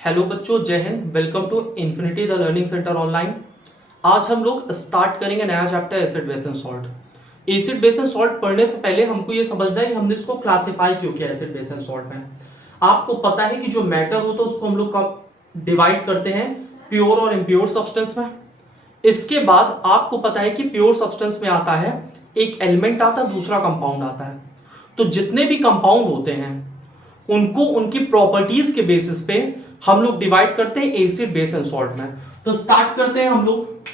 Hello बच्चों, जय हिंद। Welcome to infinity the learning centre online. आज हम लोग स्टार्ट करेंगे नया chapter acid base and salt. Acid base and salt पढ़ने से पहले हमको ये समझना है हमने इसको क्लासिफाई क्यों किया एसिड बेस एंड सॉल्ट में। आपको पता है कि जो मैटर होता है उसको हम लोग डिवाइड करते हैं प्योर और इम्प्योर सब्सटेंस में। इसके बाद आपको पता है कि प्योर सब्सटेंस में आता है एक एलिमेंट आता है, दूसरा कंपाउंड आता है। तो जितने भी कंपाउंड होते हैं उनको उनकी प्रॉपर्टीज के बेसिस पे हम लोग डिवाइड करते हैं एसिड बेस एंड सॉल्ट में। तो स्टार्ट करते हैं हम लोग।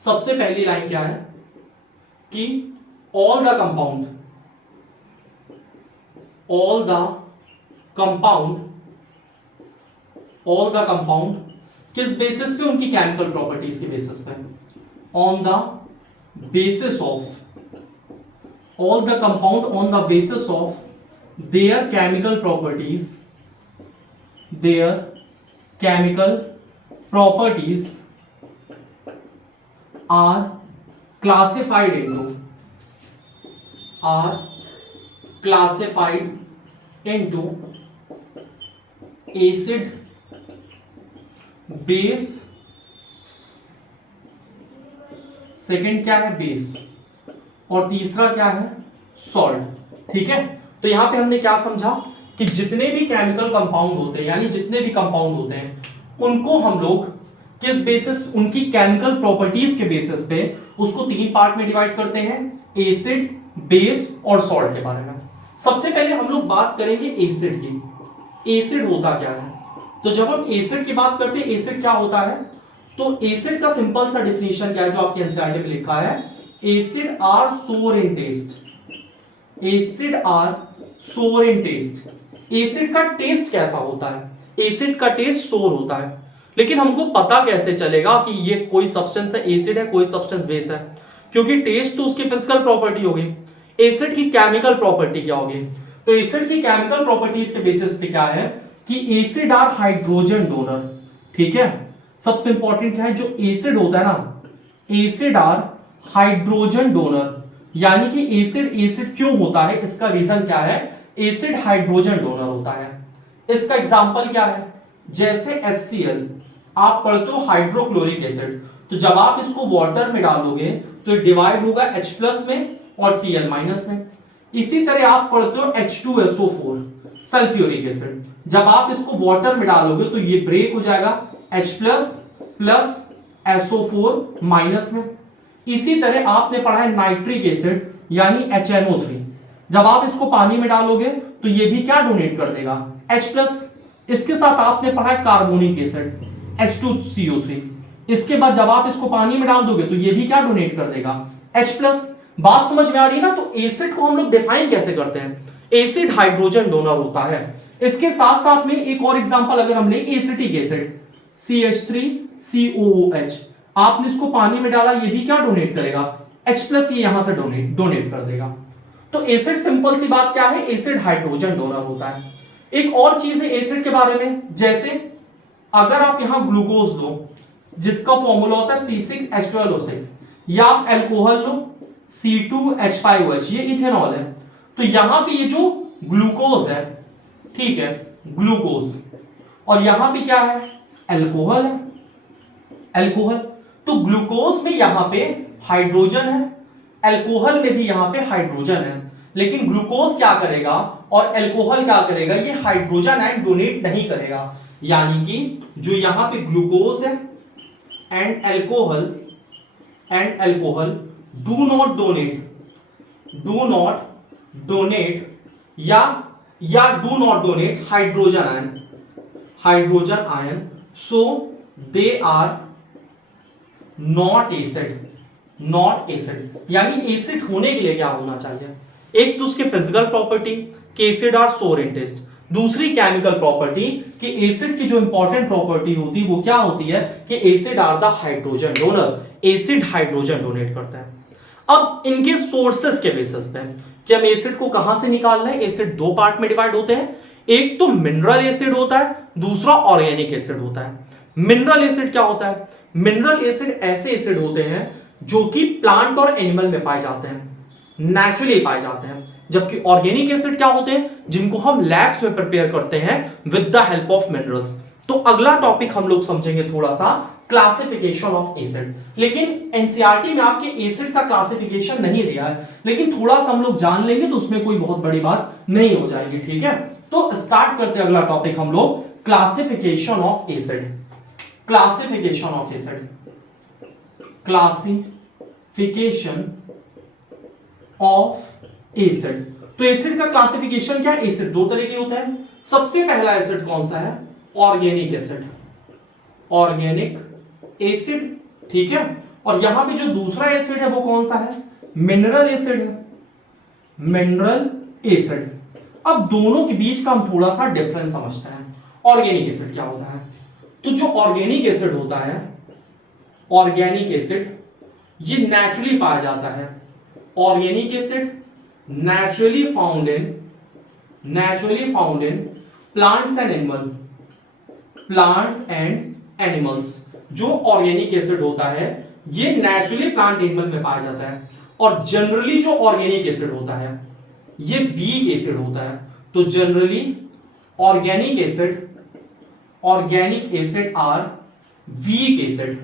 सबसे पहली लाइन क्या है कि ऑल द कंपाउंड किस बेसिस पे? उनकी केमिकल प्रॉपर्टीज के बेसिस पे। On the basis of all the compound on the basis of their chemical properties are classified into acid, base, second क्या है बेस, और तीसरा क्या है सॉल्ट। ठीक है, तो यहां पे हमने क्या समझा कि जितने भी केमिकल कंपाउंड होते हैं, यानी जितने भी कंपाउंड होते हैं, उनको हम लोग किस बेसिस, उनकी केमिकल प्रॉपर्टीज के बेसिस पे उसको तीन पार्ट में डिवाइड करते हैं, एसिड, बेस और सॉल्ट के बारे में। सबसे पहले हम लोग बात करेंगे एसिड की। एसिड होता क्या है? तो जब हम एसिड की बात करते हैं, एसिड क्या होता है? तो एसिड का सिंपल सा डिफिनेशन क्या है जो आपके एनसीईआरटी में लिखा है, acid are sour in test. Acid are sour in test. Acid का टेस्ट कैसा होता है? एसिड का टेस्ट सोर होता है। लेकिन हमको पता कैसे चलेगा कि ये कोई सब्सटेंस है एसिड है, कोई सब्सटेंस बेस है? क्योंकि टेस्ट तो उसकी फिजिकल प्रॉपर्टी होगी, एसिड की केमिकल प्रॉपर्टी क्या होगी? तो एसिड की केमिकल प्रॉपर्टीज के बेसिस पे क्या है कि एसिड आर हाइड्रोजन डोनर। ठीक है, सबसे इंपॉर्टेंट क्या है, जो एसिड होता है ना, एसिड आर हाइड्रोजन डोनर। यानी कि एसिड क्यों होता है, इसका रीजन क्या है? एसिड हाइड्रोजन डोनर होता है। इसका एग्जांपल क्या है? जैसे HCl आप पढ़ते हो हाइड्रोक्लोरिक एसिड, तो जब आप इसको वाटर में डालोगे तो डिवाइड होगा H+ में और Cl- में। इसी तरह आप पढ़ते हो H2SO4 सल्फ्यूरिक एसिड, जब आप इसको वाटर में डालोगे तो ये ब्रेक हो जाएगा H+ प्लस SO4- में। इसी तरह आपने पढ़ा है नाइट्रिक एसिड यानी HNO3, जब आप इसको पानी में डालोगे तो ये भी क्या डोनेट कर देगा, H+। इसके साथ आपने पढ़ा है कार्बोनिक एसिड H2CO3, इसके बाद जब आप इसको पानी में डाल दोगे तो ये भी क्या डोनेट कर देगा, H+। बात समझ में आ रही है ना? तो एसिड को हम लोग डिफाइन कैसे करते हैं? एसिड हाइड्रोजन डोनर होता है। इसके साथ साथ में एक और एग्जांपल अगर हम ले, एसिटिक एसिड CH3COOH, आपने इसको पानी में डाला, ये भी क्या डोनेट करेगा, H+, ये यहां से डोनेट कर देगा। तो एसिड सिंपल सी बात क्या है, एसिड हाइड्रोजन डोनर होता है। एक और चीज है एसिड के बारे में, जैसे अगर आप यहां ग्लूकोज लो जिसका फॉर्मूला होता है C6H12O6, या आप अल्कोहल लो C2H5OH, ये इथेनॉल है। तो यहां पे ये जो ग्लूकोज है, ठीक है, ग्लूकोज, और यहां पे क्या है, अल्कोहल है, अल्कोहल। तो ग्लूकोज में यहां पे हाइड्रोजन है, अल्कोहल में भी यहां पे हाइड्रोजन है, लेकिन ग्लूकोज क्या करेगा और अल्कोहल क्या करेगा, ये हाइड्रोजन आयन डोनेट नहीं करेगा। यानी कि जो यहां पे ग्लूकोज है and alcohol do not donate या do not donate hydrogen ion, so they are not acid. यानी एसिड होने के लिए क्या होना चाहिए, एक तो उसके फिजिकल प्रॉपर्टी कि acid are sour in taste, दूसरी केमिकल प्रॉपर्टी कि एसिड की जो इंपॉर्टेंट प्रॉपर्टी होती है वो क्या होती है कि acid are the hydrogen donor, acid hydrogen donate करता है। अब इनके सोर्सेस के बेसिस पे कि हम एसिड को कहां से निकाल रहे हैं, एसिड दो पार्ट में डिवाइड होते हैं, एक तो मिनरल एसिड होता है, दूसरा ऑर्गेनिक एसिड होता है। मिनरल एसिड क्या होता है? मिनरल एसिड ऐसे एसिड होते हैं जो कि प्लांट और एनिमल में पाए जाते हैं, नेचुरली पाए जाते हैं, जबकि ऑर्गेनिक एसिड क्या होते हैं जिनको हम लैब्स में प्रिपेयर करते हैं with the help of minerals. तो अगला टॉपिक हम लोग समझेंगे थोड़ा सा क्लासिफिकेशन ऑफ एसिड। लेकिन एनसीईआरटी में आपके एसिड का क्लासिफिकेशन नहीं दिया है, लेकिन थोड़ा सा हम लोग जान लेंगे तो उसमें कोई बहुत बड़ी बात नहीं हो जाएगी, ठीक है। तो स्टार्ट करते हैं अगला टॉपिक हम लोग, classification of acid. Classification of acid, classification of acid. तो एसिड का क्लासिफिकेशन क्या है? एसिड दो तरह के होते हैं। सबसे पहला एसिड कौन सा है? ऑर्गेनिक एसिड, ऑर्गेनिक एसिड, ठीक है। और यहां पे जो दूसरा एसिड है वो कौन सा है? मिनरल एसिड है, मिनरल एसिड। अब दोनों के बीच का हम थोड़ा सा डिफरेंस समझते हैं। ऑर्गेनिक एसिड क्या होता है? तो जो ऑर्गेनिक एसिड होता है, ऑर्गेनिक एसिड, ये नेचुरली पाया जाता है। Organic acid naturally found in plants and animal, plants and animals. जो ऑर्गेनिक एसिड होता है ये नेचुरली प्लांट एनिमल में पाया जाता है। और जनरली जो ऑर्गेनिक एसिड होता है ये वीक एसिड होता है। तो generally organic acid are weak acid,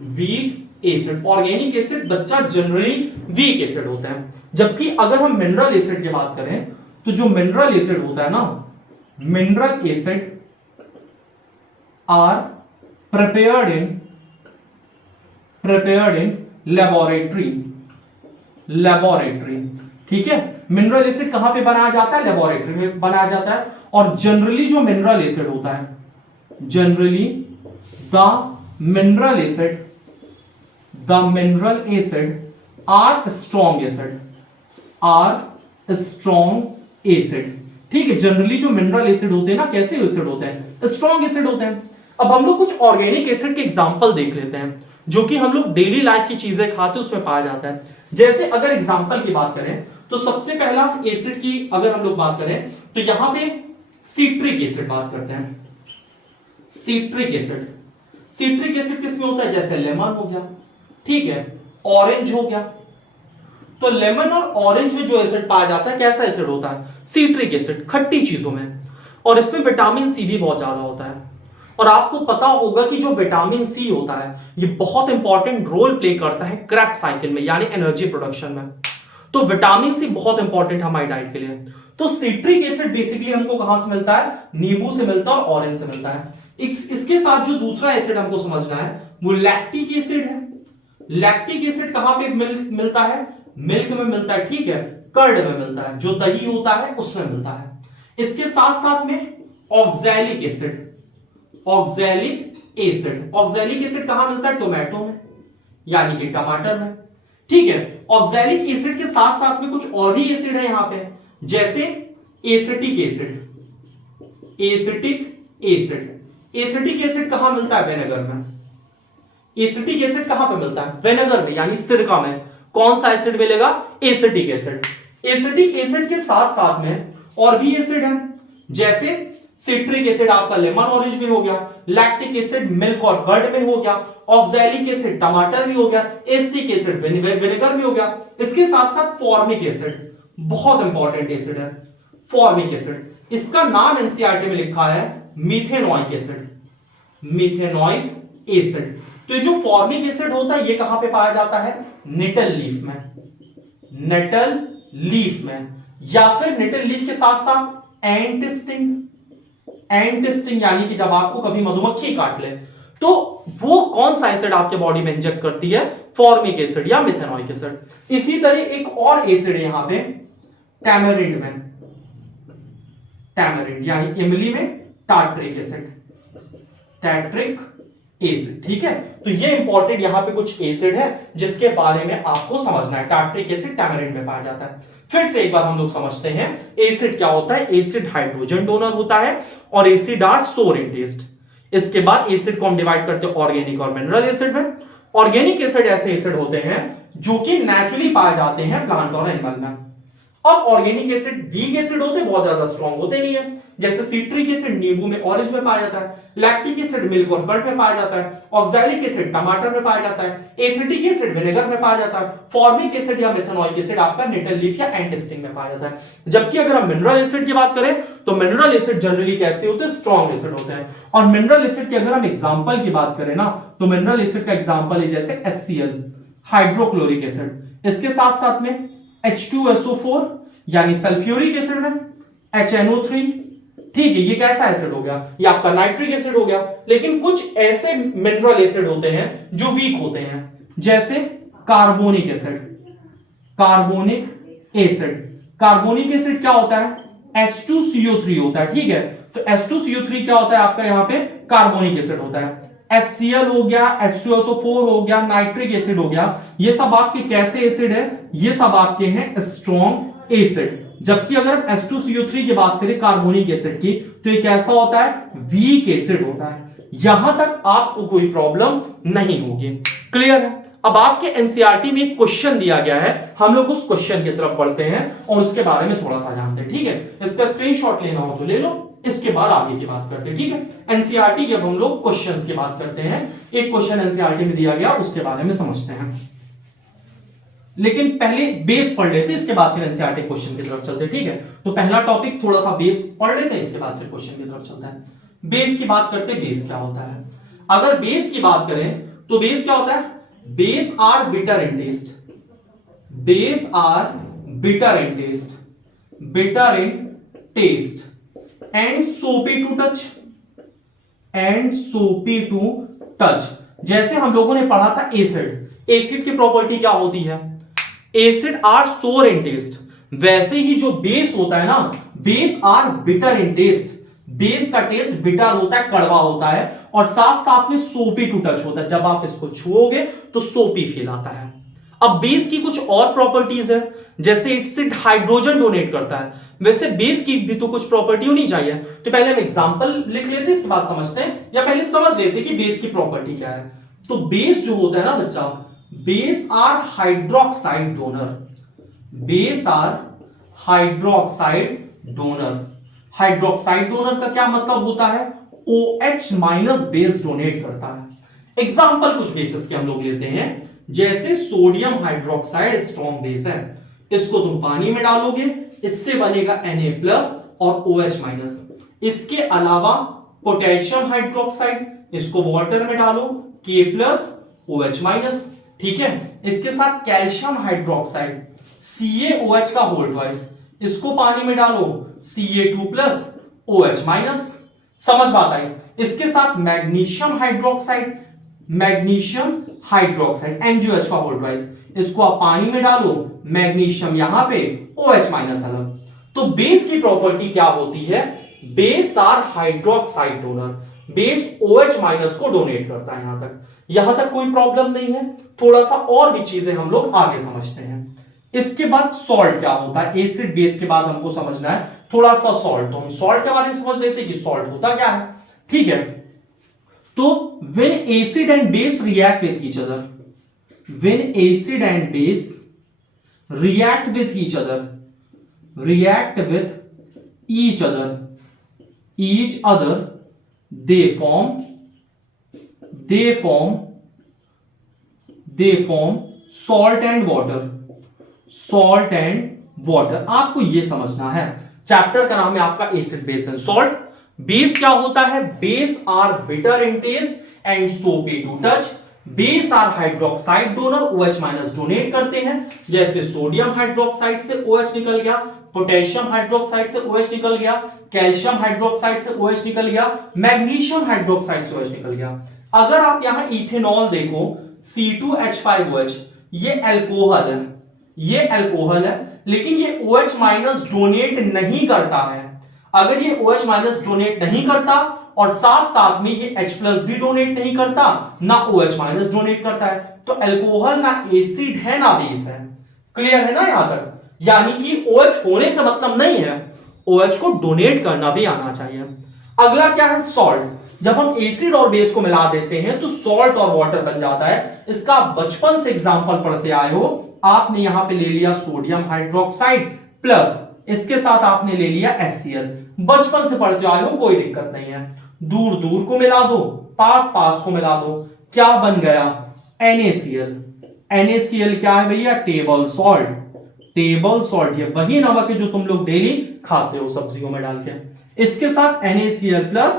weak acid. Organic acid बच्चा जनरली वीक एसिड होता है। जबकि अगर हम मिनरल एसिड की बात करें तो जो मिनरल एसिड होता है ना, mineral acid are prepared in laboratory, ठीक है। मिनरल एसिड कहां पे बनाया जाता है? लेबोरेटरी में बनाया जाता है। और जनरली जो मिनरल एसिड होता है, generally the mineral acid are strong acid, ठीक है। जनरली जो मिनरल एसिड होते हैं ना, कैसे एसिड होते हैं? स्ट्रॉन्ग एसिड होते हैं। अब हम लोग कुछ ऑर्गेनिक एसिड के एग्जांपल देख लेते हैं जो कि हम लोग डेली लाइफ की चीजें खाते हैं उसमें पाया जाता है। जैसे अगर एग्जांपल की बात करें तो सबसे पहला एसिड की अगर हम लोग बात करें तो यहां पे सिट्रिक एसिड बात करते हैं। सिट्रिक एसिड किसमें होता है? जैसे लेमन हो गया, ठीक है, ऑरेंज हो गया। तो लेमन और ऑरेंज में जो एसिड पाया जाता है कैसा एसिड होता है? सिट्रिक एसिड, खट्टी चीजों में। और इसमें विटामिन सी भी बहुत ज्यादा होता है। और आपको पता होगा कि जो विटामिन सी होता है ये बहुत इंपॉर्टेंट रोल प्ले करता है क्रेब्स साइकिल में, यानी एनर्जी प्रोडक्शन में। तो विटामिन सी बहुत इंपॉर्टेंट हमारी डाइट के लिए। तो सिट्रिक एसिड बेसिकली हमको कहां से मिलता है? नींबू से मिलता है और ऑरेंज से मिलता है। इसके साथ जो दूसरा एसिड हमको समझना है वो लैक्टिक एसिड है। लैक्टिक एसिड कहां पे मिलता है? मिल्क में मिलता है, ठीक है, कर्ड में मिलता है, जो दही होता है उसमें मिलता है। इसके साथ साथ में ऑक्सैलिक एसिड, ऑक्सैलिक एसिड कहां मिलता है? टोमेटो में, यानी कि टमाटर में, ठीक है। ऑक्सैलिक एसिड के साथ साथ में कुछ और भी एसिड है यहां पे, जैसे एसिटिक एसिड कहां मिलता है? विनेगर में। एसिटिक एसिड कहां पे मिलता है? विनेगर में, यानी सिरका में। कौन सा एसिड मिलेगा? Acetic acid. एसिटिक एसिड के साथ साथ में और भी एसिड है, जैसे सिट्रिक एसिड आपका लेमन ऑरेंज में हो गया, लैक्टिक एसिड मिल्क और कर्ड में हो गया, ऑक्सैलिक एसिड टमाटर में हो गया, एसिटिक एसिड विनेगर में हो गया। इसके साथ साथ फॉर्मिक एसिड, बहुत इंपॉर्टेंट एसिड है फॉर्मिक एसिड। इसका नाम एनसीईआरटी में लिखा है मीथेनोइक एसिड, मीथेनोइक एसिड। तो ये जो फॉर्मिक एसिड होता है ये कहां पे पाया जाता है? नेटल लीफ में, नेटल लीफ में, या फिर नेटल लीफ के साथ साथ एंटिस्टिंग, यानी कि जब आपको कभी मधुमक्खी काट ले तो वो कौन सा एसिड आपके बॉडी में इंजेक्ट करती है? फॉर्मिक एसिड या मिथेनोइक एसिड। इसी तरह एक और एसिड है यहां पे टैमरिंड में, टैमरिंड यानी इमली में टार्ट्रिक एसिड, टैट्रिक एसिड, ठीक है। तो ये इंपॉर्टेंट यहां पे कुछ एसिड है जिसके बारे में आपको समझना है। टार्ट्रिक एसिड टैमरिंड में पाया जाता है। फिर से एक बार हम लोग समझते हैं एसिड क्या होता है। एसिड हाइड्रोजन डोनर होता है और acid are sour in test. इसके बाद एसिड को हम डिवाइड करते हैं ऑर्गेनिक और मिनरल एसिड में। ऑर्गेनिक एसिड ऐसे एसिड होते हैं जो कि नेचुरली पाए जाते हैं प्लांट और एनिमल में। अब ऑर्गेनिक एसिड वीक एसिड होते बहुत ज्यादा स्ट्रॉन्ग होते नहीं है, जैसे सिट्रिक एसिड नींबू में ऑरेंज में पाया जाता है, लैक्टिक एसिड मिल्क और कर्ड में पाया जाता है, ऑक्सैलिक एसिड टमाटर में पाया जाता है, एसिटिक एसिड विनेगर में पाया जाता है, फॉर्मिक एसिड या मेथनॉइक एसिड आपका नेटल लीफ या एंटिस्टिन में पाया जाता है। जबकि अगर हम मिनरल एसिड की बात करें तो मिनरल एसिड जनरली कैसे होते हैं, स्ट्रॉन्ग एसिड होते हैं। और मिनरल एसिड की अगर हम एग्जांपल की बात करें ना तो मिनरल एसिड का एग्जांपल है जैसे HCl हाइड्रोक्लोरिक एसिड, इसके साथ साथ में H2SO4 यानी सल्फ्यूरिक एसिड में HNO3, ठीक है, ये कैसा एसिड हो गया, ये आपका नाइट्रिक एसिड हो गया। लेकिन कुछ ऐसे मिनरल एसिड होते हैं जो वीक होते हैं, जैसे carbonic acid. Carbonic acid, carbonic acid क्या होता है, H2CO3 होता है, ठीक है। तो H2CO3 क्या होता है आपका यहां पे, कार्बोनिक एसिड होता है। HCl हो गया, H2SO4 हो गया, नाइट्रिक एसिड हो गया, ये सब आपके कैसे एसिड है, ये सब आपके हैं स्ट्रॉन्ग एसिड। जबकि अगर हम H2CO3 की बात करें कार्बोनिक एसिड की, तो ये कैसा होता है, वीक एसिड होता है। यहां तक आपको कोई प्रॉब्लम नहीं होगी, क्लियर है। अब आपके एनसीईआरटी में एक क्वेश्चन दिया गया है, हम लोग उस क्वेश्चन की तरफ बढ़ते हैं और उसके बारे में थोड़ा सा जानते हैं, ठीक है। इसका स्क्रीनशॉट लेना हो तो ले लो, इसके बाद आगे की बात करते हैं, ठीक है। एनसीईआरटी के अब हम लोग क्वेश्चंस की बात करते हैं, एक क्वेश्चन एनसीईआरटी में दिया गया उसके बारे में समझते हैं। लेकिन पहले बेस पढ़ लेते, इसके बाद फिर एनसीईआरटी क्वेश्चन की तरफ चलते हैं, ठीक है। तो पहला टॉपिक थोड़ा सा बेस पढ़ लेते हैं, इसके बाद फिर क्वेश्चन की तरफ चलता है। बेस की बात करते हैं, बेस क्या होता है। अगर बेस की बात करें तो बेस क्या होता है, base are bitter in taste, base are bitter in taste, bitter in taste and soapy to touch, and soapy to touch. जैसे हम लोगों ने पढ़ा था एसिड, एसिड की प्रॉपर्टी क्या होती है, acid are sour in test. वैसे ही जो बेस होता है ना, base are bitter in taste, base का टेस्ट बिटर होता है, कड़वा होता है, और साथ साथ में सोपी टू टच होता है। जब आप इसको छुओगे तो सोपी फील आता है। अब बेस की कुछ और प्रॉपर्टीज है, जैसे इट हाइड्रोजन डोनेट करता है, वैसे बेस की भी तो कुछ प्रॉपर्टी होनी चाहिए। तो पहले हम एग्जांपल लिख लेते हैं, इसके बाद समझते हैं, या पहले समझ लेते हैं कि बेस की प्रॉपर्टी क्या है। तो बेस जो होता है ना बच्चा, base are hydroxide donor, base are hydroxide donor. Hydroxide donor का क्या मतलब होता है, OH माइनस बेस डोनेट करता है। एग्जांपल कुछ बेसिस के हम लोग लेते हैं, जैसे सोडियम हाइड्रोक्साइड स्ट्रॉन्ग बेस है, इसको तुम पानी में डालोगे, इससे बनेगा Na+ और OH-। इसके अलावा पोटेशियम हाइड्रोक्साइड, इसको वाटर में डालो, K+ OH-। ठीक है। इसके साथ कैल्शियम हाइड्रोक्साइड, CaOH का होल ट्वाइस, इसको पानी में डालो, Ca2+ OH-। समझ बात आई। इसके साथ magnesium hydroxide, magnesium hydroxide MgOH का होल ट्वाइस, इसको आप पानी में डालो, मैग्नीशियम यहां पे, OH- अलग। तो बेस की प्रॉपर्टी क्या होती है, base are hydroxide donor, base OH- को डोनेट करता है। यहां तक कोई प्रॉब्लम नहीं है। थोड़ा सा और भी चीजें हम लोग आगे समझते हैं। इसके बाद सॉल्ट क्या होता है, एसिड बेस के बाद हमको समझना है थोड़ा सा सॉल्ट। तो हम सॉल्ट के बारे में समझ लेते हैं कि सॉल्ट होता क्या है, ठीक है। तो when acid and base react with each other, when acid and base react with each other, react with each other, they form salt and water, salt and water। आपको ये समझना है, चैप्टर का नाम है आपका acid base and salt. Base क्या होता है, base are bitter in taste and soapy to touch, base are hydroxide donor, OH- donate करते हैं। जैसे सोडियम हाइड्रोक्साइड से OH निकल गया, पोटेशियम हाइड्रोक्साइड से OH निकल गया, कैल्शियम हाइड्रोक्साइड से OH निकल गया, मैग्नीशियम हाइड्रोक्साइड से OH निकल गया। अगर आप यहां इथेनॉल देखो, C2H5OH, ये अल्कोहल है, ये अल्कोहल है, लेकिन ये OH- डोनेट नहीं करता है। अगर ये OH- डोनेट नहीं करता और साथ साथ में ये H+ भी डोनेट नहीं करता, ना OH- डोनेट करता है, तो अल्कोहल ना एसिड है ना बेस है। क्लियर है ना यहां तक। यानी कि OH होने से मतलब नहीं है, OH को डोनेट करना भी आना चाहिए। अगला क्या है, सॉल्ट। जब हम एसिड और बेस को मिला देते हैं तो सॉल्ट और वाटर बन जाता है। इसका बचपन से एग्जांपल पढ़ते आए हो, आपने यहां पे ले लिया सोडियम हाइड्रोक्साइड प्लस इसके साथ आपने ले लिया HCl। बचपन से पढ़ते आए हो, कोई दिक्कत नहीं है, दूर दूर को मिला दो, पास पास को मिला दो, क्या बन गया NaCl। NaCl क्या है भैया, टेबल सॉल्ट। टेबल सॉल्ट ये वही नमक है जो तुम लोग डेली खाते हो सब्जियों में डाल के। इसके साथ NaCl प्लस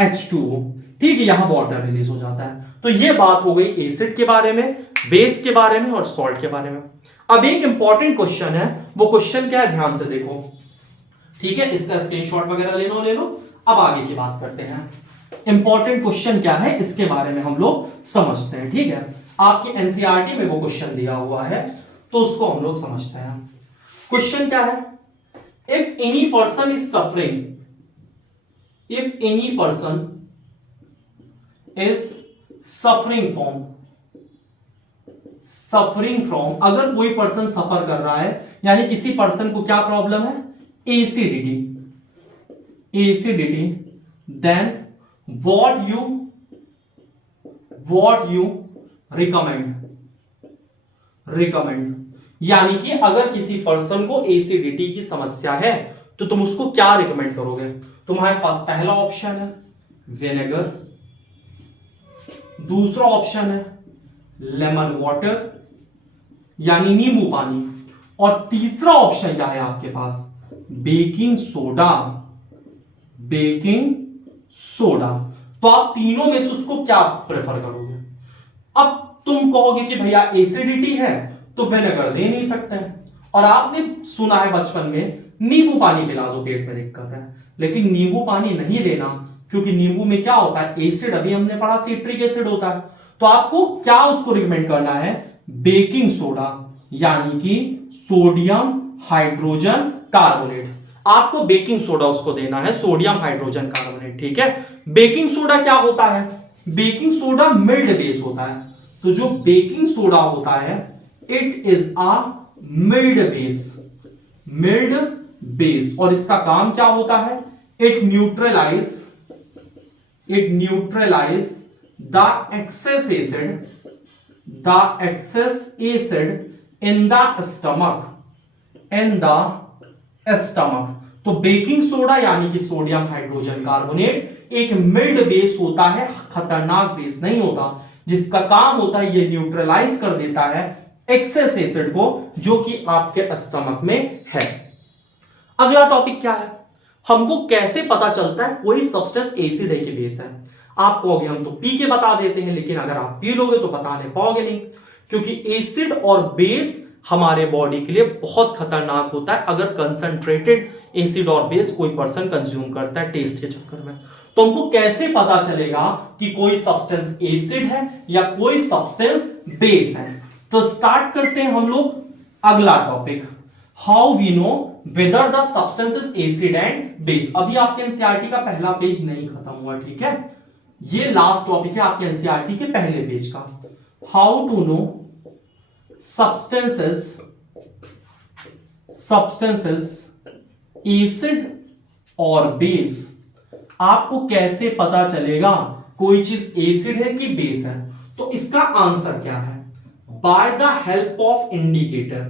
H2O, ठीक है, यहां वाटर रिलीज हो जाता है। तो ये बात हो गई एसिड के बारे में, बेस के बारे में और सॉल्ट के बारे में। अब एक इंपॉर्टेंट क्वेश्चन है, वो क्वेश्चन क्या है ध्यान से देखो, ठीक है, इसका स्क्रीनशॉट वगैरह ले लो। अब आगे की बात करते हैं, इंपॉर्टेंट क्वेश्चन क्या है इसके बारे में हम लोग समझते हैं, ठीक है। आपकी एनसीईआरटी में वो क्वेश्चन दिया हुआ है, तो उसको हम लोग समझते हैं। क्वेश्चन क्या है, if any person is suffering, if any person is suffering from, अगर कोई पर्सन सफर कर रहा है, यानी किसी पर्सन को क्या प्रॉब्लम है, acidity, then what you recommend, यानी कि अगर किसी पर्सन को एसिडिटी की समस्या है तो तुम उसको क्या रिकमेंड करोगे। तुम्हारे पास पहला ऑप्शन है विनेगर, दूसरा ऑप्शन है लेमन वाटर यानी नींबू पानी, और तीसरा ऑप्शन क्या है आपके पास, बेकिंग सोडा। तो आप तीनों में से उसको क्या प्रेफर करोगे। अब तुम कहोगे कि भैया एसिडिटी है तो विनेगर दे नहीं सकते हैं, और आपने सुना है बचपन में नींबू पानी पिला दो पेट में दिक्कत है, लेकिन नींबू पानी नहीं देना, क्योंकि नींबू में क्या होता है, एसिड, अभी हमने पढ़ा सिट्रिक एसिड होता है। तो आपको क्या उसको रिकमेंड करना है, बेकिंग सोडा यानी कि सोडियम हाइड्रोजन कार्बोनेट। आपको बेकिंग सोडा उसको देना है, सोडियम हाइड्रोजन कार्बोनेट, ठीक है। बेकिंग सोडा क्या होता है, बेकिंग सोडा मिल्ड बेस होता है। तो जो बेकिंग सोडा होता है it is a mild base, और इसका काम क्या होता है, it neutralise the excess acid in the stomach. तो बेकिंग सोडा यानी कि सोडियम हाइड्रोजन कार्बोनेट एक मिल्ड बेस होता है, खतरनाक बेस नहीं होता, जिसका काम होता है ये न्यूट्रलाइज कर देता है एक्सेस एसिड को जो कि आपके स्टमक में है। अगला टॉपिक क्या है, हमको कैसे पता चलता है कोई सब्सटेंस एसिड है कि बेस है। आप कहोगे हम तो पी के बता देते हैं, लेकिन अगर आप पी लोगे तो बता नहीं पाओगे नहीं, क्योंकि एसिड और बेस हमारे बॉडी के लिए बहुत खतरनाक होता है अगर कंसंट्रेटेड एसिड और बेस कोई पर्सन कंज्यूम करता है टेस्ट के चक्कर में। तो हमको कैसे पता चलेगा कि कोई सब्सटेंस एसिड है या कोई सब्सटेंस बेस है। तो स्टार्ट करते हैं हम लोग अगला topic, how we know whether the substance is acid and base. अभी आपके एनसीईआरटी का पहला पेज नहीं खत्म हुआ, ठीक है, ये लास्ट टॉपिक है आपके एनसीईआरटी के पहले पेज का। How to know substances acid और बेस। आपको कैसे पता चलेगा कोई चीज एसिड है कि बेस है, तो इसका आंसर क्या है, by the help of indicator,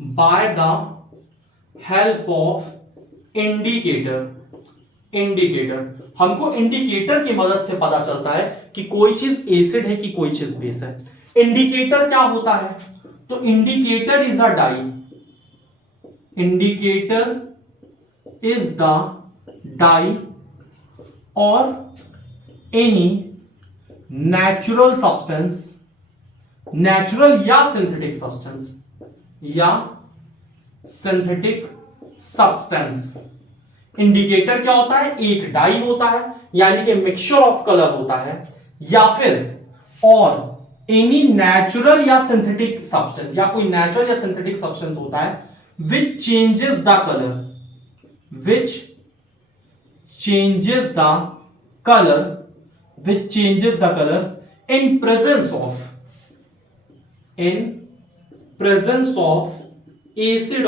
by the help of indicator हमको इंडिकेटर की मदद से पता चलता है कि कोई चीज एसिड है कि कोई चीज बेस है। इंडिकेटर क्या होता है, तो indicator is a dye, indicator is the dye और एनी नेचुरल सब्सटेंस, नेचुरल या सिंथेटिक सब्सटेंस। इंडिकेटर क्या होता है, एक डाई होता है यानी कि मिक्सचर ऑफ कलर होता है, या फिर और एनी नेचुरल या सिंथेटिक सब्सटेंस, या कोई नेचुरल या सिंथेटिक सब्सटेंस होता है विच changes the colour in presence of acid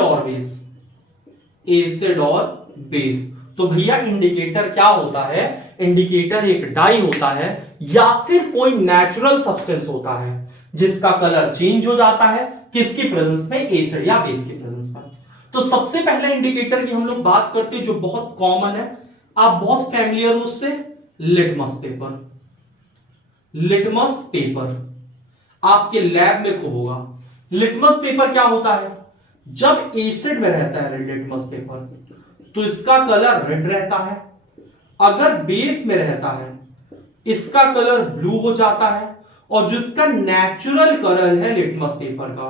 और बेस। तो भैया इंडिकेटर क्या होता है, इंडिकेटर एक डाई होता है या फिर कोई नेचुरल सब्सटेंस होता है जिसका कलर चेंज हो जाता है किसकी प्रेजेंस में, एसिड या बेस की प्रेजेंस में। तो सबसे पहला इंडिकेटर की हम लोग बात करते हैं जो बहुत कॉमन है, आप बहुत फैमिलियर हो उससे, लिटमस पेपर। लिटमस पेपर आपके लैब में खूब होगा। लिटमस पेपर क्या होता है, जब एसिड में रहता है लिटमस पेपर तो इसका कलर रेड रहता है, अगर बेस में रहता है इसका कलर ब्लू हो जाता है, और जो इसका नेचुरल कलर है लिटमस पेपर का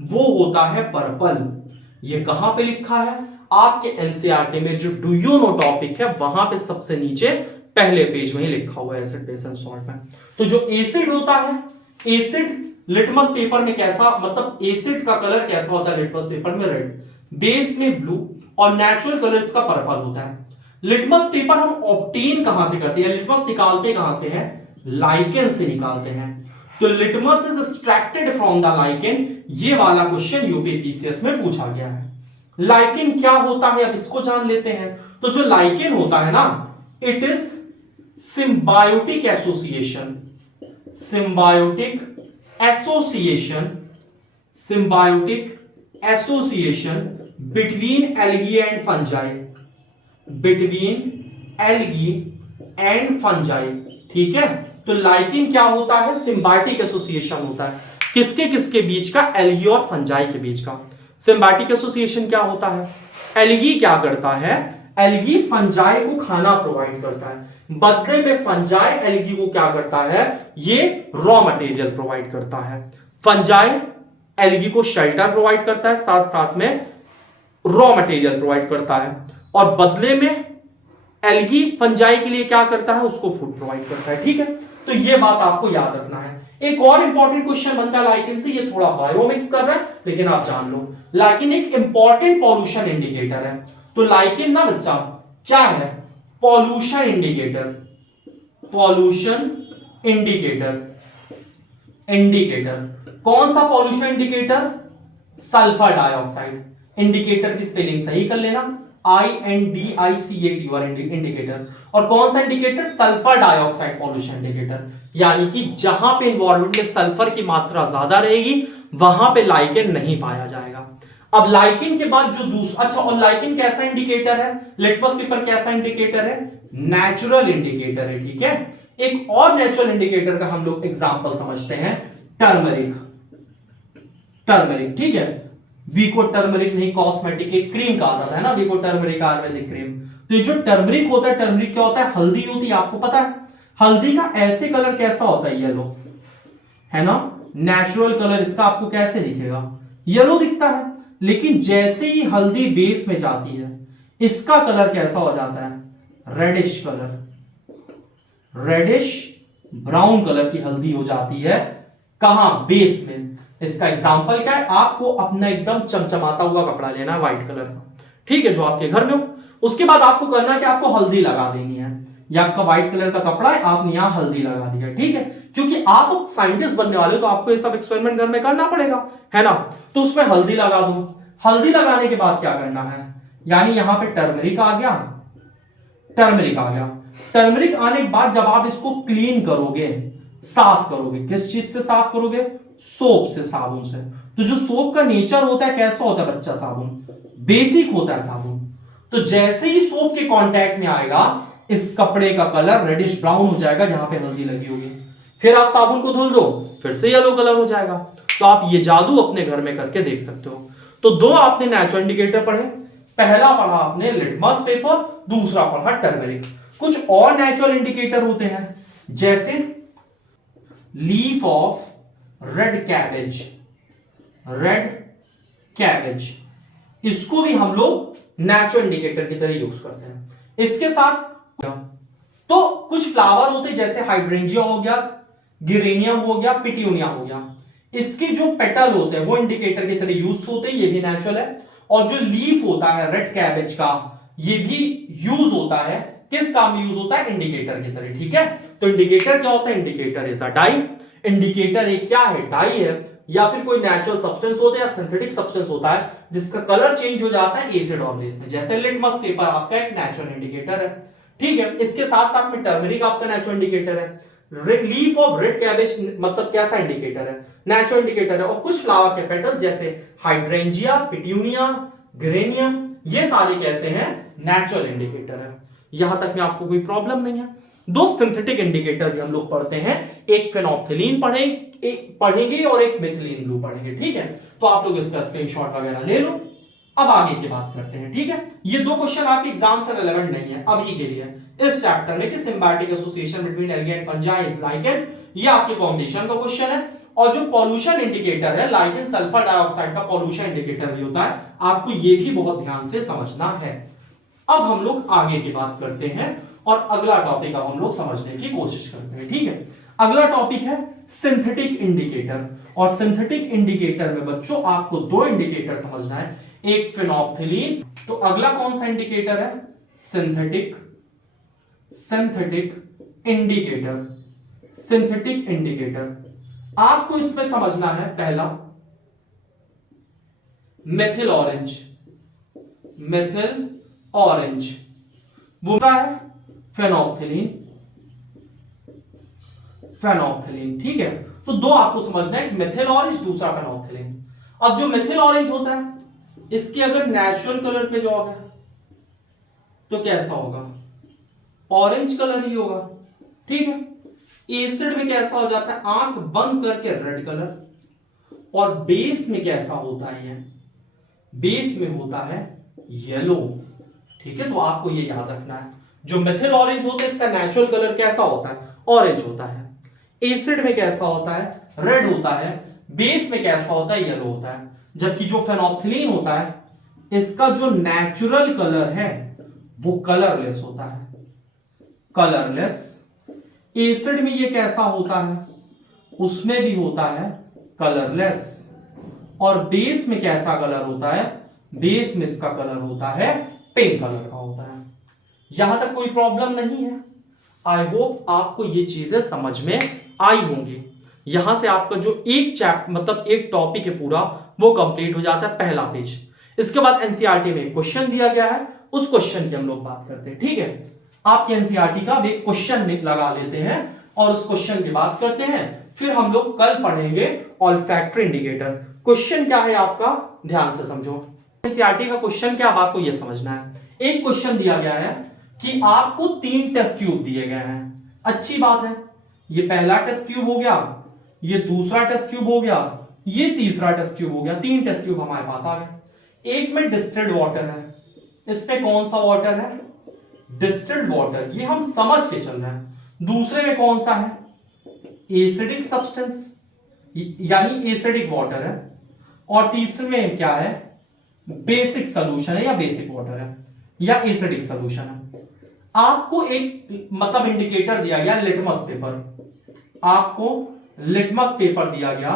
वो होता है पर्पल। ये कहां पे लिखा है, आपके एनसीईआरटी में जो डू यू नो टॉपिक है वहां पे सबसे नीचे पहले पेज में ही लिखा हुआ है एसिड बेस एंड सॉल्ट में। तो जो एसिड होता है, एसिड लिटमस पेपर में कैसा, मतलब एसिड का कलर कैसा होता है लिटमस पेपर में, रेड, बेस में ब्लू, और नेचुरल कलर इसका पर्पल होता है। लिटमस पेपर हम ऑब्टेन कहां से करते हैं, लिटमस निकालते कहां से है, लाइकेन से निकालते हैं। तो litmus is extracted from the lichen, ये वाला क्वेश्चन यूपीपीसीएस में पूछा गया है। लाइकेन क्या होता है अब इसको जान लेते हैं। तो जो लाइकेन होता है ना, it is symbiotic association, symbiotic association, symbiotic association between algae and fungi, between algae and fungi, ठीक है। तो लाइकेन क्या होता है, सिम्बायोटिक एसोसिएशन होता है, किसके किसके बीच का, एल्गी और फंजाई के बीच का। सिम्बायोटिक एसोसिएशन क्या होता है, एल्गी क्या करता है, एल्गी फंजाई को खाना प्रोवाइड करता है, बदले में फंजाई एल्गी को क्या करता है, ये रॉ मटेरियल प्रोवाइड करता है। फंजाई एल्गी को शेल्टर प्रोवाइड करता है, साथ साथ में रॉ मटेरियल प्रोवाइड करता है, और बदले में एल्गी फंजाई के लिए क्या करता है, उसको फूड प्रोवाइड करता है, ठीक है। तो ये बात आपको याद रखना है। एक और इंपॉर्टेंट क्वेश्चन बनता है लाइकेन से, ये थोड़ा बायोमिक्स कर रहा है लेकिन आप जान लो, लाइकेन एक इंपॉर्टेंट पॉल्यूशन इंडिकेटर है। तो लाइकेन ना बच्चा क्या है, pollution indicator, pollution indicator, indicator कौन सा pollution indicator, sulphur dioxide. Indicator की स्पेलिंग सही कर लेना, INDICATOR इंडिकेटर। और कौन सा indicator, sulphur dioxide pollution indicator, यानी कि जहां पे इन्वायरमेंट में सल्फर की मात्रा ज्यादा रहेगी वहां पे लाइकेन नहीं पाया जाएगा। अब लाइकेन के बाद जो दूसरा, अच्छा, और लाइकेन कैसा इंडिकेटर है, लिटमस पेपर कैसा इंडिकेटर है, नेचुरल इंडिकेटर है, ठीक है। एक और नेचुरल इंडिकेटर का हम लोग एग्जांपल समझते हैं, टर्मरिक, टर्मरिक, ठीक है। वीको टर्मरिक नहीं, कॉस्मेटिक एक क्रीम कहा जाता है ना, वीको टर्मरिक आयुर्वेदिक क्रीम। तो ये जो टर्मरिक होता है, टर्मरिक क्या होता है, हल्दी होती है, आपको पता है। हल्दी का ऐसे कलर कैसा होता है, येलो, है ना, नेचुरल कलर इसका आपको कैसे दिखेगा, येलो दिखता है। लेकिन जैसे ही हल्दी बेस में जाती है इसका कलर कैसा हो जाता है, reddish colour, reddish brown colour की हल्दी हो जाती है, कहां, बेस में। इसका एग्जांपल क्या है, आपको अपना एकदम चमचमाता हुआ कपड़ा लेना है व्हाइट कलर का, ठीक है, जो आपके घर में हो। उसके बाद आपको करना है कि आपको हल्दी लगा देनी है, या आपका व्हाइट कलर का कपड़ा है, आपने यहां हल्दी लगा दिया, ठीक है। क्योंकि आप साइंटिस्ट बनने वाले हो तो आपको ये सब एक्सपेरिमेंट घर में करना पड़ेगा, है ना। तो उसमें हल्दी लगा दो। हल्दी लगाने के बाद क्या करना है, यानी यहां पे टर्मरिक आ गया, टर्मरिक आ गया। टर्मरिक आने के बाद जब आप इसको क्लीन करोगे, साफ करोगे, किस चीज से साफ करोगे, सोप से, साबुन से। तो जो सोप का नेचर होता है कैसा होता है बच्चा, साबुन, बेसिक होता है साबुन। तो जैसे ही सोप के कांटेक्ट में आएगा इस कपड़े का कलर रेडिश ब्राउन हो जाएगा जहां पे हल्दी लगी होगी। फिर आप साबुन को धुल दो, फिर से येलो कलर हो जाएगा। तो आप ये जादू अपने घर में करके देख सकते हो। तो दो आपने नेचुरल इंडिकेटर पढ़े, पहला पढ़ा आपने लिटमस पेपर, दूसरा पढ़ा टर्मरिक। कुछ और नेचुरल इंडिकेटर होते हैं, जैसे leaf of red cabbage, red cabbage, इसको भी हम लोग नेचुरल इंडिकेटर की तरह यूज करते हैं। इसके साथ तो कुछ फ्लावर होते हैं, जैसे हाइड्रेंजिया हो गया, गिरेनियम हो गया, पिट्यूनिया हो गया, इसके जो पेटल होते हैं वो इंडिकेटर की तरह यूज होते हैं, ये भी नेचुरल है। और जो लीफ होता है रेड कैबेज का, ये भी यूज होता है, किस काम में यूज होता है, इंडिकेटर की तरह, ठीक है। तो इंडिकेटर क्या होता है, indicator is a dye. Indicator एक क्या है, डाई है, या फिर कोई नेचुरल सब्सटेंस होता है या सिंथेटिक सब्सटेंस होता है जिसका कलर चेंज हो जाता है एसिड और बेस में। जैसे लिटमस पेपर आपका एक नेचुरल इंडिकेटर है, ठीक है। इसके साथ साथ में टर्मरिक आपका नेचुरल इंडिकेटर है। लीफ ऑफ रेड कैबेज मतलब कैसा इंडिकेटर है, नेचुरल इंडिकेटर है। और कुछ फ्लावर के पेटल्स जैसे हाइड्रेंजिया, पिट्यूनिया, ग्रेनियम, ये सारे कैसे हैं, नेचुरल इंडिकेटर है। यहां तक में आपको कोई प्रॉब्लम नहीं है। दो सिंथेटिक इंडिकेटर भी हम लोग पढ़ते हैं, एक फेनोल्फथालीन पढ़ेंगे और एक मिथिलीन ब्लू पढ़ेंगे, ठीक है। तो आप लोग इसका स्क्रीनशॉट वगैरह ले लो। अब आगे की बात करते हैं, ठीक है। ये दो क्वेश्चन आपके एग्जाम से रिलेवेंट नहीं है अभी के लिए इस चैप्टर में कि symbiotic association between algae and fungi is lichen, ये आपके कॉम्बिनेशन का क्वेश्चन है। और जो पॉल्यूशन इंडिकेटर है, लाइकेन सल्फर डाइऑक्साइड का पॉल्यूशन इंडिकेटर भी होता है, आपको ये भी बहुत ध्यान से समझना है। अब हम लोग आगे की बात करते हैं और अगला टॉपिक अब हम लोग समझने की कोशिश करते हैं, ठीक है। अगला टॉपिक है सिंथेटिक इंडिकेटर। और सिंथेटिक इंडिकेटर में बच्चों आपको दो इंडिकेटर समझना है, एक फेनोल्फथालीन, तो अगला कौन सा इंडिकेटर है, सिंथेटिक इंडिकेटर। सिंथेटिक इंडिकेटर आपको इसमें समझना है, पहला मेथिल ऑरेंज, वो क्या है, फेनोल्फथालीन, ठीक है। तो दो आपको समझना है, मेथिल ऑरेंज, दूसरा फेनोल्फथालीन। अब जो मेथिल ऑरेंज होता है, इसके अगर नेचुरल कलर पे जाओगे तो कैसा होगा, ऑरेंज कलर ही होगा, ठीक है। एसिड में कैसा हो जाता है, आंख बंद करके रेड कलर, और बेस में कैसा होता है, बेस में होता है येलो, ठीक है। तो आपको ये याद रखना है, जो मेथिल ऑरेंज होता है इसका नेचुरल कलर कैसा होता है, ऑरेंज होता है। एसिड में कैसा होता है, रेड होता है। बेस में कैसा होता है, येलो होता है। जबकि जो फेनोल्फथालीन होता है, इसका जो नेचुरल कलर है वो कलरलेस होता है, कलरलेस। एसिड में ये कैसा होता है, उसमें भी होता है कलरलेस। और बेस में कैसा कलर होता है, बेस में इसका कलर होता है पिंक कलर का होता है। यहां तक कोई प्रॉब्लम नहीं है। आई होप आपको ये चीजें समझ में आई होंगी। यहां से आपका जो एक चैप्टर मतलब एक टॉपिक है पूरा, वो कंप्लीट हो जाता है, पहला पेज। इसके बाद एनसीईआरटी में क्वेश्चन दिया गया है, उस क्वेश्चन की हम लोग बात करते हैं, ठीक है। आपके एनसीईआरटी का एक क्वेश्चन में लगा लेते हैं और उस क्वेश्चन की बात करते हैं। फिर हम लोग कल पढ़ेंगे ऑल्फैक्टरी इंडिकेटर। क्वेश्चन क्या है आपका, ध्यान से समझो। एनसीईआरटी का क्वेश्चन क्या, अब आपको यह समझना है। एक क्वेश्चन दिया गया है कि आपको 3 टेस्ट ट्यूब दिए गए हैं, अच्छी बात है। ये पहला टेस्ट ट्यूब हो गया, ये दूसरा टेस्ट ट्यूब हो गया, ये तीसरा टेस्ट ट्यूब हो गया। 3 टेस्ट ट्यूब हमारे पास आ गए। एक में डिस्टिल्ड वाटर है, इसमें कौन सा वाटर है, डिस्टिल्ड वाटर, ये हम समझ के चल रहे हैं। दूसरे में कौन सा है, एसिडिक सब्सटेंस यानी एसिडिक वाटर है। और तीसरे में क्या है, बेसिक सॉल्यूशन है या बेसिक वाटर है या एसिडिक सॉल्यूशन है। आपको एक मतलब इंडिकेटर दिया गया लिटमस पेपर, आपको लिटमस पेपर दिया गया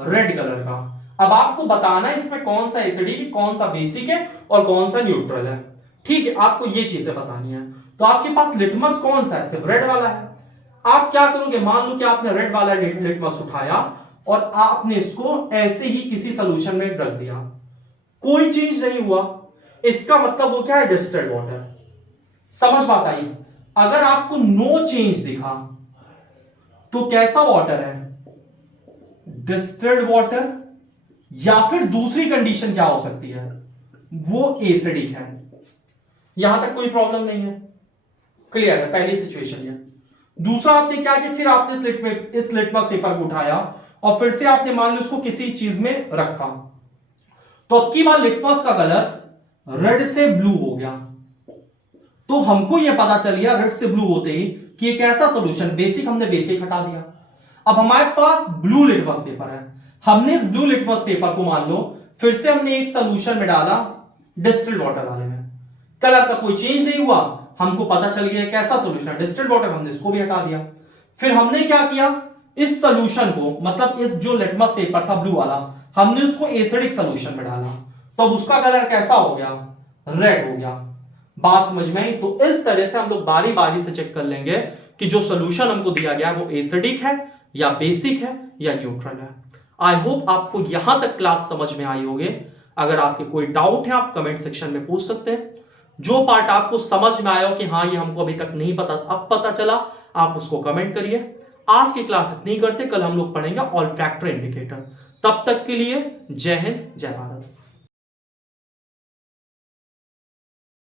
रेड कलर का। अब आपको बताना है इसमें कौन सा एसिडिक, कौन सा बेसिक है और कौन सा न्यूट्रल है, ठीक है। आपको ये चीजें बतानी है। तो आपके पास लिटमस कौन सा है, सिर्फ रेड वाला है। आप क्या करोगे, मान लो कि आपने रेड वाला लिटमस उठाया और आपने इसको ऐसे ही किसी सॉल्यूशन में रख दिया, कोई चेंज नहीं हुआ, इसका मतलब वो क्या है, डिस्टिल्ड वाटर। समझ बात आई। अगर आपको नो चेंज दिखा तो कैसा वाटर है, डिस्टिल्ड वाटर, या फिर दूसरी कंडीशन क्या हो सकती है, वो एसिडिक है। यहां तक कोई प्रॉब्लम नहीं है, क्लियर है, पहली सिचुएशन है। दूसरा आपने क्या किया, फिर आपने इस लिटमस पेपर को उठाया और फिर से आपने मान लो उसको किसी चीज में रखा, तो अब की बार लिटमस का कलर रेड से ब्लू हो गया। तो हमको यह पता चल गया रेड से ब्लू होते ही कि एक ऐसा सॉल्यूशन, बेसिक, हमने बेसिक हटा दिया। अब हमारे पास ब्लू लिटमस पेपर है, हमने इस ब्लू लिटमस पेपर को मान लो फिर से हमने एक सॉल्यूशन में डाला डिस्टिल्ड वाटर वाले में, कलर का कोई चेंज नहीं हुआ, हमको पता चल गया कैसा सॉल्यूशन है, डिस्टिल्ड वाटर, हमने इसको भी हटा दिया। फिर हमने क्या किया, इस सॉल्यूशन को मतलब इस जो लिटमस पेपर था ब्लू वाला, हमने उसको एसिडिक सॉल्यूशन में डाला, तो अब उसका कलर कैसा हो गया, रेड हो गया। बात समझ में आई। तो इस तरह से हम लोग बारी बारी से चेक कर लेंगे कि जो सॉल्यूशन हमको दिया गया वो एसिडिक है या बेसिक है या न्यूट्रल है। आई होप आपको यहां तक क्लास समझ में आई होगी। अगर आपके कोई डाउट है आप कमेंट सेक्शन में पूछ सकते हैं। जो पार्ट आपको समझ में आया हो कि हाँ ये हमको अभी तक नहीं पता, अब पता चला, आप उसको कमेंट करिए। आज की क्लास इतनी करते, कल हम लोग पढ़ेंगे ऑल्फैक्टरी इंडिकेटर। तब तक के लिए जय हिंद, जय भारत।